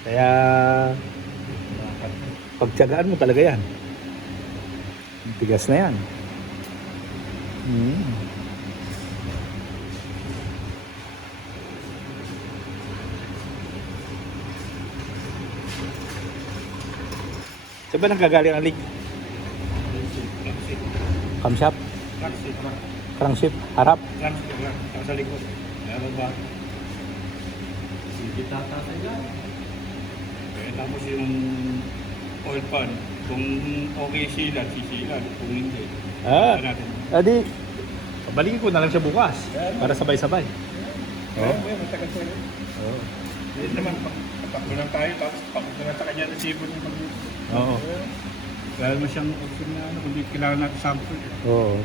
Kaya pagtiyagaan mo talaga yan. Tigas na yan. Saan ba nanggagaling ang leak? Camshaft? Crankshaft? Harap? Sa likod. Meron ba? Hindi tatatay lang. Kaya tapos yung oil pan, kung okay sila, sisilan. Kung hindi, natin. Adi, pabalikin ko na lang siya bukas. Para sabay-sabay. Oo, matagal ko yun. Oo. Hindi naman, patakbo lang tayo, tapos papunta na sa kanya na sipon yung mag- Oo. Dahil mo siyang option na ano, kung di kailangan natin sample. Oo.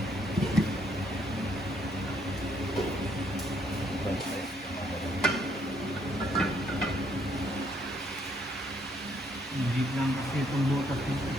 Hindi lang kasi itong butas nito.